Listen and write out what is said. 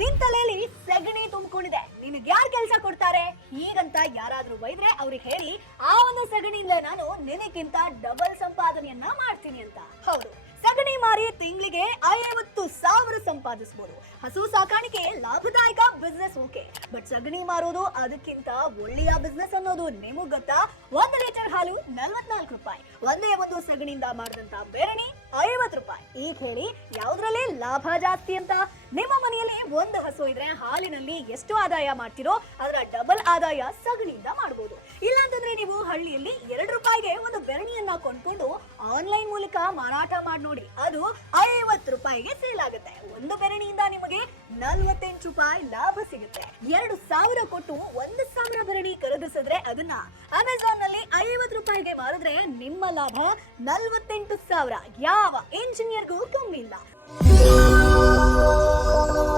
ನಿನ್ ತಲೆಯಲ್ಲಿ ಸಗಣಿ ತುಂಬಿಕೊಂಡಿದೆ, ನಿನಗೆ ಯಾರು ಕೆಲಸ ಕೊಡ್ತಾರೆ ಹೀಗಂತ ಯಾರಾದ್ರೂ ಬೈದ್ರೆ ಅವ್ರಿಗೆ ಹೇಳಿ ಆ ಒಂದು ಸಗಣಿಯಿಂದ ನಾನು ನಿನಗಿಂತ ಡಬಲ್ ಸಂಪಾದನೆಯನ್ನ ಮಾಡ್ತೀನಿ ಅಂತ. ಹೌದು, ಸಗಣಿ ಮಾರಿ ತಿಂಗಳಿಗೆ 50,000 ಸಂಪಾದಿಸಬಹುದು. ಹಸು ಸಾಕಾಣಿಕೆ ಲಾಭದಾಯಕ ಬಿಸ್ನೆಸ್, ಓಕೆ, ಬಟ್ ಸಗಣಿ ಮಾರೋದು ಅದಕ್ಕಿಂತ ಒಳ್ಳೆಯ ಬಿಸ್ನೆಸ್ ಅನ್ನೋದು ನಿಮಗ್ ಗೊತ್ತಾ? 1 ಲೀಟರ್ ಹಾಲು 44 ರೂಪಾಯಿ, ಒಂದೇ ಒಂದು ಸಗಣಿಯಿಂದ ಮಾಡಿದಂತ ಬೆರಣಿ 50 ರೂಪಾಯಿ. ಈಗ ಹೇಳಿ ಯಾವ್ದ್ರಲ್ಲಿ ಲಾಭ ಜಾಸ್ತಿ ಅಂತ? ನಿಮ್ಮ ಮನೆಯಲ್ಲಿ ಒಂದು ಹಸು ಇದ್ರೆ ಹಾಲಿನಲ್ಲಿ ಎಷ್ಟು ಆದಾಯ ಮಾಡ್ತಿರೋ ಅದರ ಡಬಲ್ ಆದಾಯ ಸಗಣಿಯಿಂದ ಮಾಡಬಹುದು. ಇಲ್ಲಾಂತಂದ್ರೆ ನೀವು ಹಳ್ಳಿಯಲ್ಲಿ 2 ರೂಪಾಯಿಗೆ ಒಂದು ಬೆರಣಿಯನ್ನ ಕೊಂಡ್ಕೊಂಡು ಆನ್ಲೈನ್ ಮೂಲಕ ಮಾರಾಟ ಮಾಡಿ ನೋಡಿ, ಅದು 50 ರೂಪಾಯಿಗೆ ಸೇಲ್ ಆಗುತ್ತೆ. ಒಂದು ಬೆರಣಿಯಿಂದ ನಿಮಗೆ 48 ರೂಪಾಯಿ ಲಾಭ ಸಿಗುತ್ತೆ. 2,000 ಕೊಟ್ಟು 1,000 ಬೆರಣಿ ಖರೀದಿಸಿದ್ರೆ ಅದನ್ನ ಅಮೆಝಾನ್ ನಲ್ಲಿ 50 ರೂಪಾಯಿಗೆ ಮಾರಿದ್ರೆ ನಿಮ್ಮ ಲಾಭ 48,000. ಯಾವ ಇಂಜಿನಿಯರ್ಗೂ ಕಮ್ಮಿ ಇಲ್ಲ.